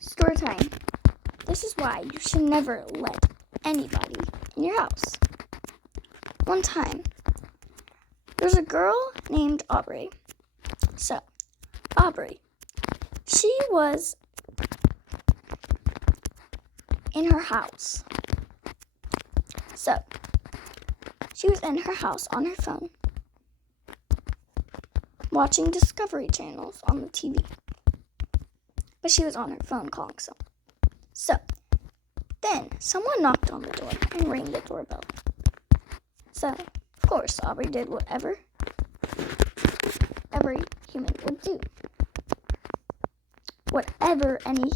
Story time. This is why you should never let anybody in your house. One time, there's a girl named Aubrey. So, Aubrey, she was in her house. So, she was in her house on her phone, watching Discovery channels on the TV. But she was on her phone calling someone. So, then someone knocked on the door and rang the doorbell. So, of course, Aubrey did whatever every human would do. Whatever any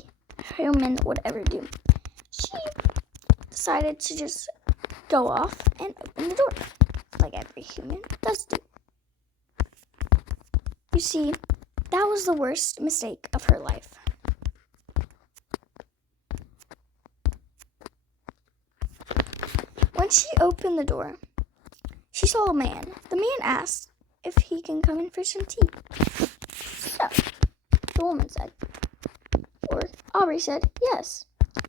human would ever do. She decided to just go off and open the door, like every human does do. You see, that was the worst mistake of her life. When she opened the door, she saw a man. The man asked if he can come in for some tea. So, the woman said, or Aubrey said, yes.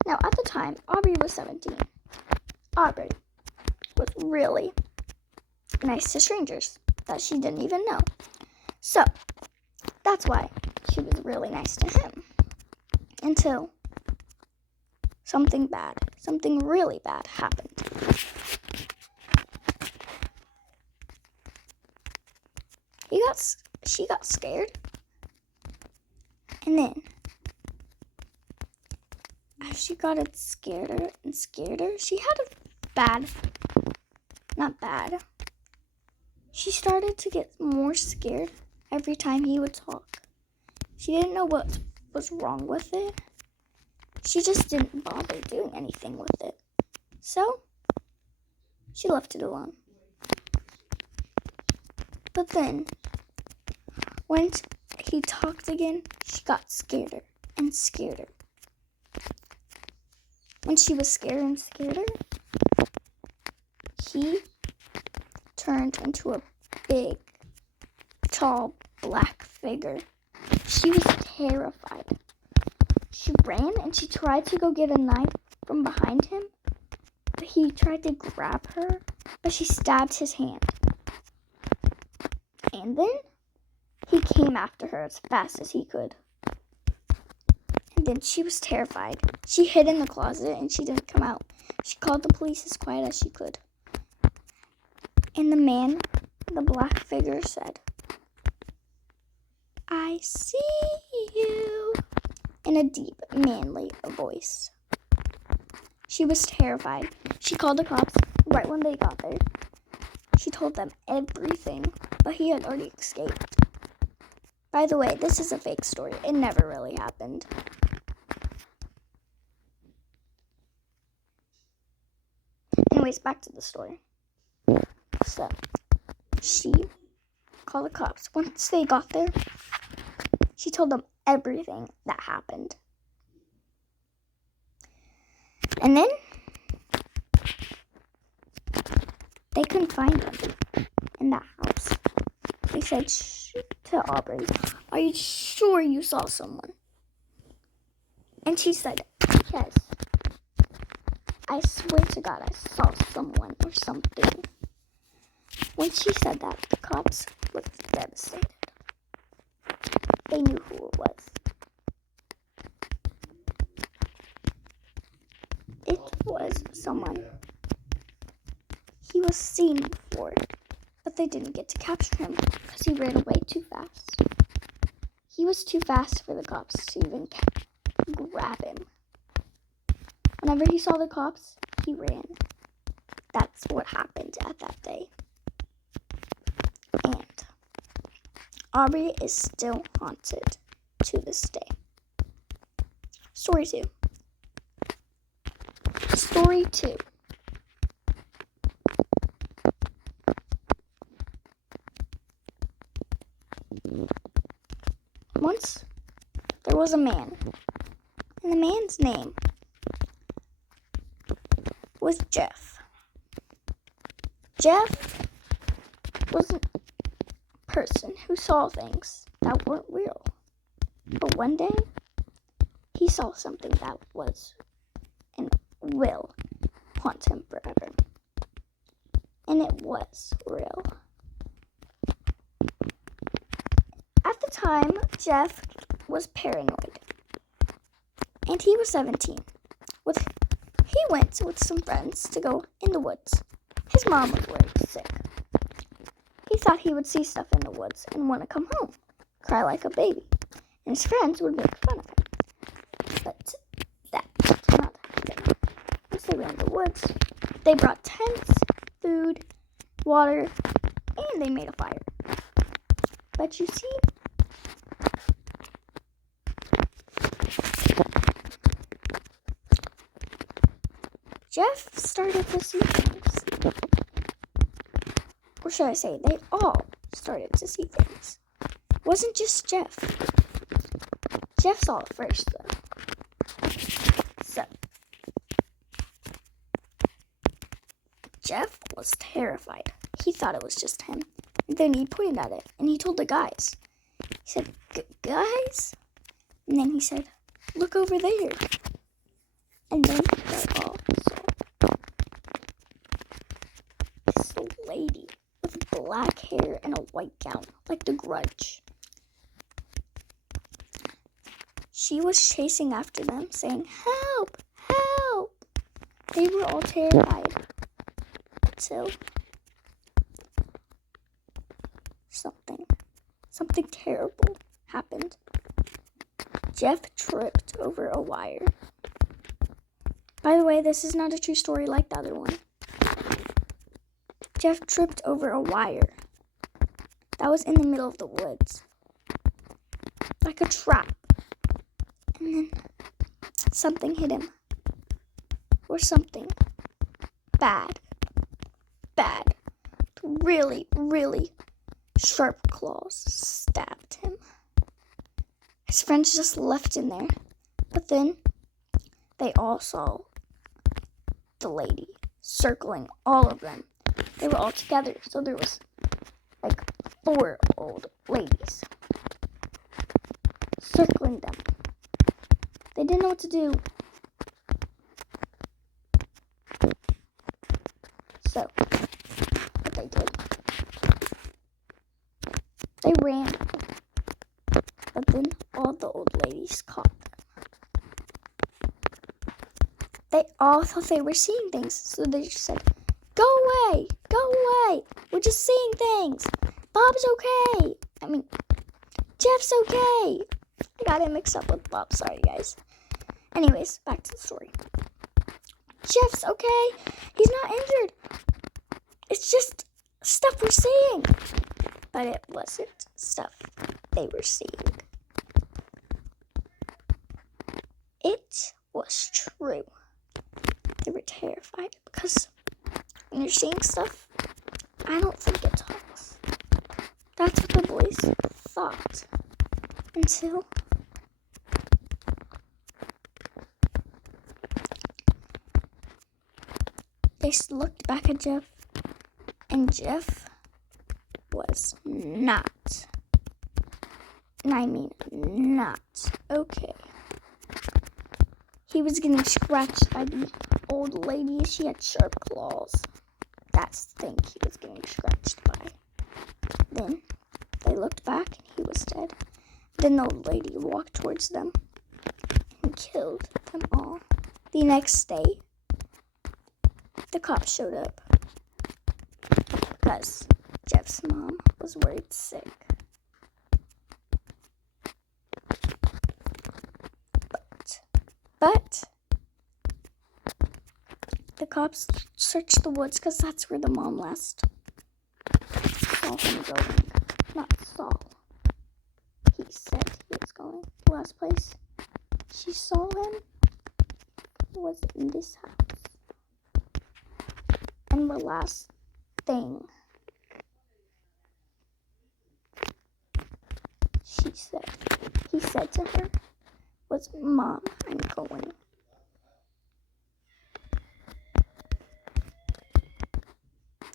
Now, at the time, Aubrey was 17. Aubrey was really nice to strangers that she didn't even know. So, that's why she was really nice to him. Until something really bad happened. She got scared. And then, as she got scared and scared, she had she started to get more scared every time he would talk. She didn't know what was wrong with it. She just didn't bother doing anything with it. So, she left it alone. But then, when he talked again, she got scareder and scareder. When she was scared and scareder, he turned into a big, tall, black figure. She was terrified. She ran and she tried to go get a knife from behind him, but he tried to grab her, but she stabbed his hand. And then he came after her as fast as he could. And then she was terrified. She hid in the closet and she didn't come out. She called the police as quiet as she could. And the man, the black figure, said, I see you, in a deep, manly voice. She was terrified. She called the cops right when they got there. She told them everything, but he had already escaped. By the way, this is a fake story. It never really happened. Anyways, back to the story. So, she called the cops. Once they got there, she told them everything that happened. And then, they couldn't find him in that house. They said to Aubrey, are you sure you saw someone? And she said, yes. I swear to God I saw someone or something. When she said that, the cops looked devastated. They knew who it was. It was someone he was seen before, but they didn't get to capture him because he ran away too fast. He was too fast for the cops to even grab him. Whenever he saw the cops, he ran. That's what happened at that day. And Aubrey is still haunted to this day. Story 2. Story 2. Once, there was a man, and the man's name was Jeff. Jeff was a person who saw things that weren't real. But one day, he saw something that was and will haunt him forever. And it was real. At the time, Jeff was paranoid. And he was 17. He went with some friends to go in the woods. His mom was worried sick. He thought he would see stuff in the woods and want to come home, cry like a baby, and his friends would make fun of him. But that did not happen. Once they were in the woods, they brought tents, food, water, and they made a fire. But you see, Jeff started to see things. Or should I say, they all started to see things. It wasn't just Jeff. Jeff saw it first, though. So, Jeff was terrified. He thought it was just him. And then he pointed at it, and he told the guys. He said, guys? And then he said, look over there. And then they all saw this lady with black hair and a white gown, like the Grudge. She was chasing after them, saying, help, help. They were all terrified. Until something terrible happened. Jeff tripped over a wire. By the way, this is not a true story like the other one. Jeff tripped over a wire that was in the middle of the woods, like a trap. And then something hit him, or something bad, really, really sharp claws stabbed him. His friends just left him there, but then they all saw the lady circling all of them. They were all together, so there was like 4 old ladies circling them. They didn't know what to do. So, what they did, they ran, but then all the old ladies caught them. They all thought they were seeing things, so they just said, go away, we're just seeing things. Bob's okay. Jeff's okay. I got him mixed up with Bob, sorry guys. Anyways, back to the story. Jeff's okay, he's not injured. It's just stuff we're seeing. But it wasn't stuff they were seeing. It was true. They were terrified because when you're seeing stuff, I don't think it talks. That's what the boys thought. Until they looked back at Jeff, and Jeff was not, and I mean not, okay. He was getting scratched by the old lady. She had sharp claws. That's the thing he was getting scratched by. Then they looked back and he was dead. Then the old lady walked towards them and killed them all. The next day, the cops showed up because Jeff's mom was worried sick. But the cops searched the woods because that's where the mom last saw him going. Not saw. He said he was going. The last place she saw him was in this house. And the last thing he said to her was, Mom, I'm going.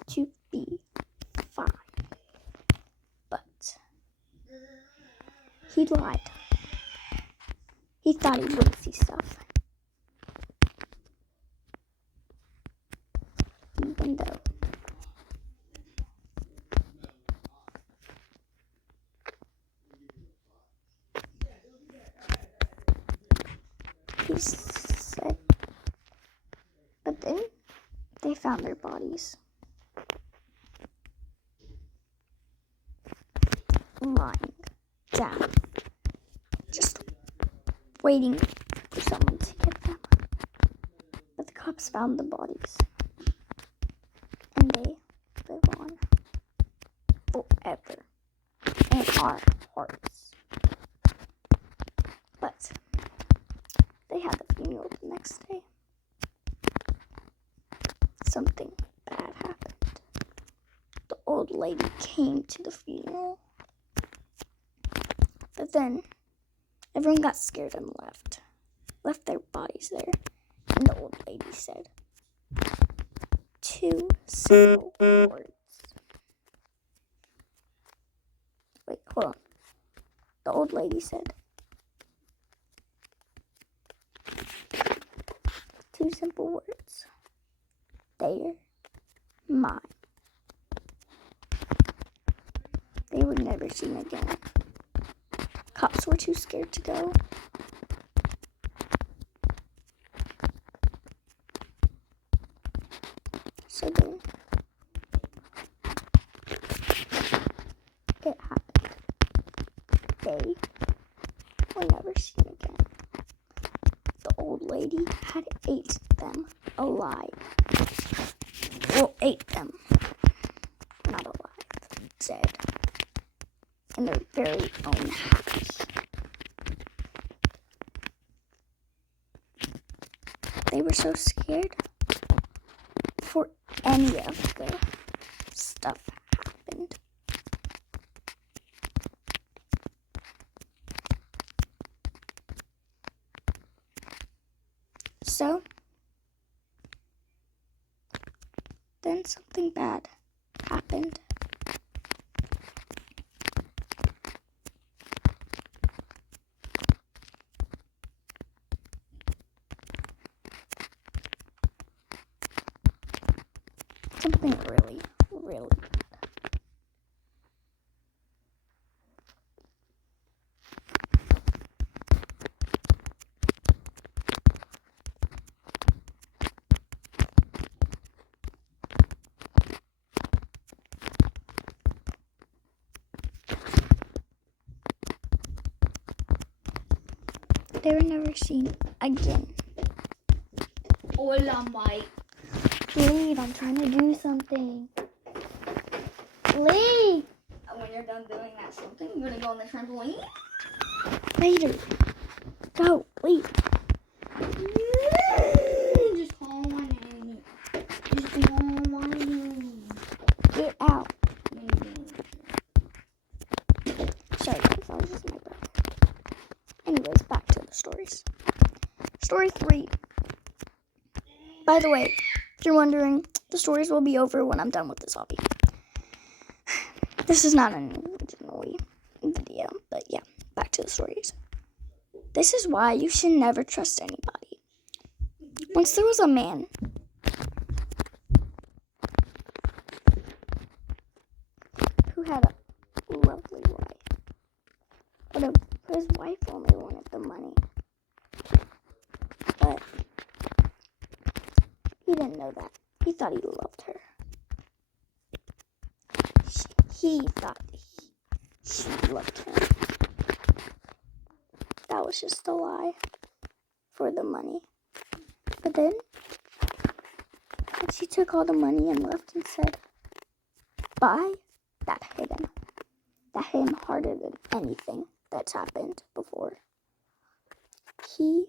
To be fine. But he lied. He thought he wouldn't see stuff. Even though he said, but then they found their bodies lying down, just waiting for someone to get them. But the cops found the bodies, and they live on forever in our hearts. But they had the funeral the next day. Something bad happened. The old lady came to the funeral, but then everyone got scared and left their bodies there. And the old lady said 2 simple words. Wait, hold on. The old lady said 2 simple words. They're mine. They were never seen again. Cops were too scared to go. So then it happened. They were never seen again. The old lady had ate them alive. Well, ate them. Not alive. Dead. In their very own house. They were so scared before any of the stuff happened. So, then something bad happened. Something really, really bad. They were never seen again. Hola, Mike. Leave, I'm trying to do something. Leave! When you're done doing that something, you're gonna go on the trampoline? Later. Go, leave. Just call my name. Just call my name. Get out. Sorry guys, that was just my brother. Anyways, back to the stories. Story 3. By the way, if you're wondering, the stories will be over when I'm done with this hobby. This is not an original video, but yeah, back to the stories. This is why you should never trust anybody. Once there was a man who had a lovely wife, but his wife only wanted the money. But he didn't know that. He thought he loved her. He thought she loved him. That was just a lie for the money. But then she took all the money and left and said, bye. That hit him. That hit him harder than anything that's happened before. He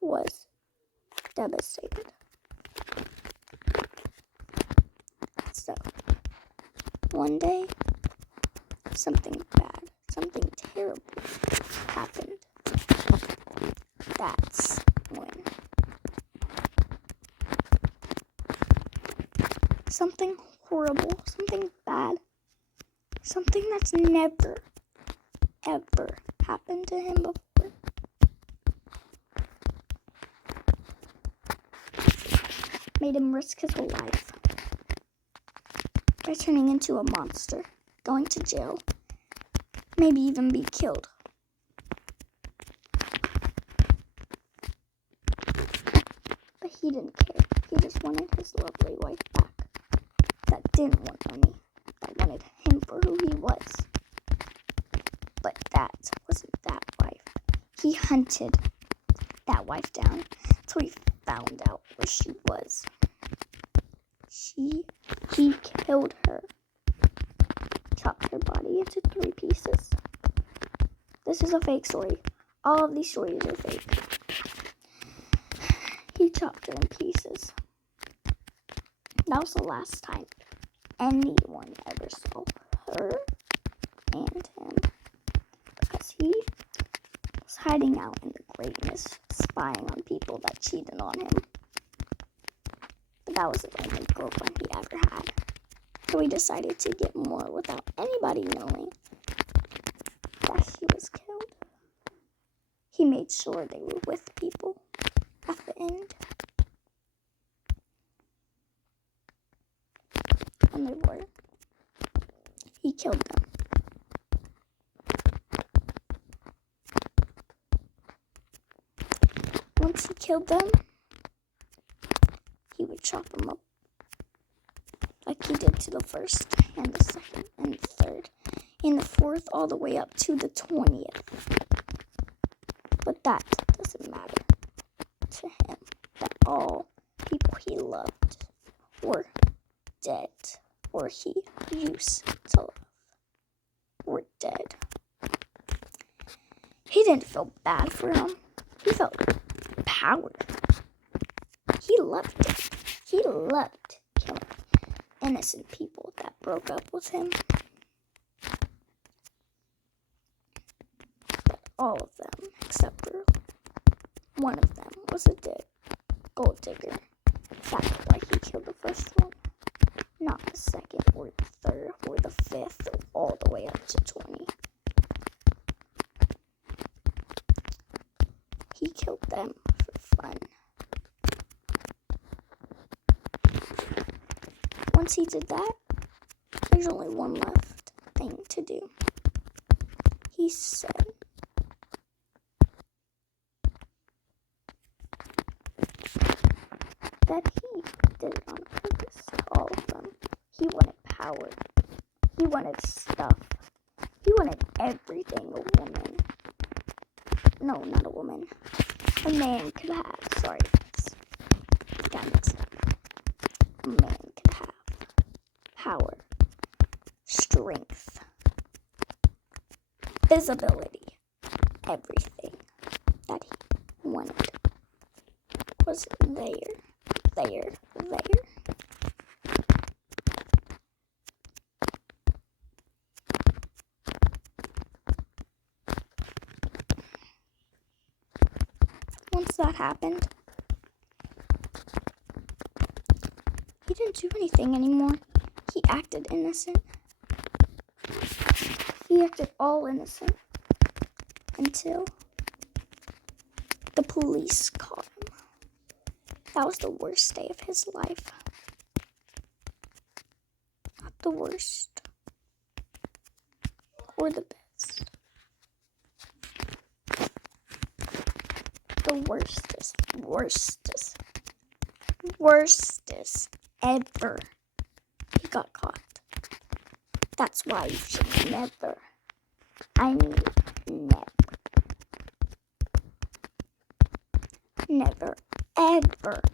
was devastated. So, one day, something bad, something terrible happened. That's when something horrible, something bad, something that's never, ever happened to him before made him risk his whole life by turning into a monster, going to jail, maybe even be killed. But he didn't care. He just wanted his lovely wife back. That didn't want money. That wanted him for who he was. But that wasn't that wife. He hunted that wife down until he found out where she was. He killed her. Chopped her body into 3 pieces. This is a fake story. All of these stories are fake. He chopped her in pieces. That was the last time anyone ever saw her and him. Because he was hiding out in the greatness, spying on people that cheated on him. But that was the only girlfriend he ever had. So he decided to get more without anybody knowing that she was killed. He made sure they were with people at the end. And they were. He killed them. Once he killed them, he would chop them up like he did to the first and the second and the third and the fourth all the way up to the 20th. But that doesn't matter to him, that all people he loved were dead, or he used to love were dead. He didn't feel bad for him. He felt power. He loved it. He loved killing innocent people that broke up with him. But all of them, except for one of them, was a gold digger. That's why he killed the first one. Not the second or the third or the fifth, all the way up to 20. He killed them for fun. Once he did that, there's only one left thing to do. He said, that he did it on purpose, all of them. He wanted power. He wanted stuff. He wanted everything a woman. No, not a woman. A man could have. Sorry, guys. Damn it. A man could have power, strength, visibility. Everything that he wanted was there. Once that happened, he didn't do anything anymore. He acted innocent. He acted all innocent until the police caught him. That was the worst day of his life. Not the worst. Or the best. The worstest ever. He got caught. That's why you should never, I mean never, ever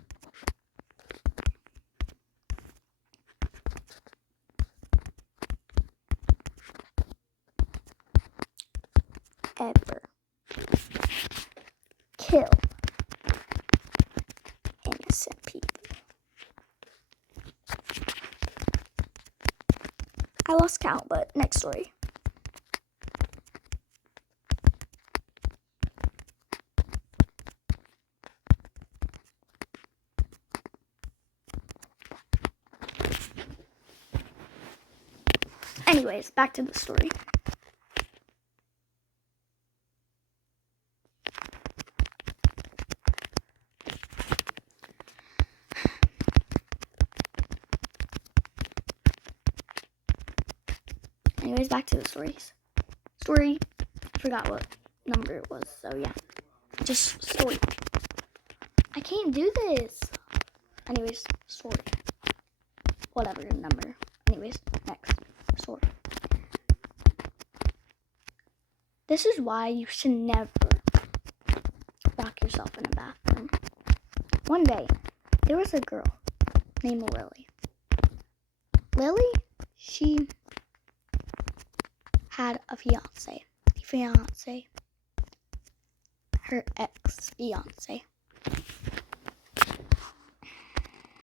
kill innocent people. I lost count, but next story. Anyways, back to the story. Anyways, back to the stories. Story, I forgot what number it was, so yeah. Just story. I can't do this. Anyways, story. Whatever number. Anyways, next. Story. This is why you should never lock yourself in a bathroom. One day, there was a girl named Lily. Lily, she had a fiance. Her ex-fiance.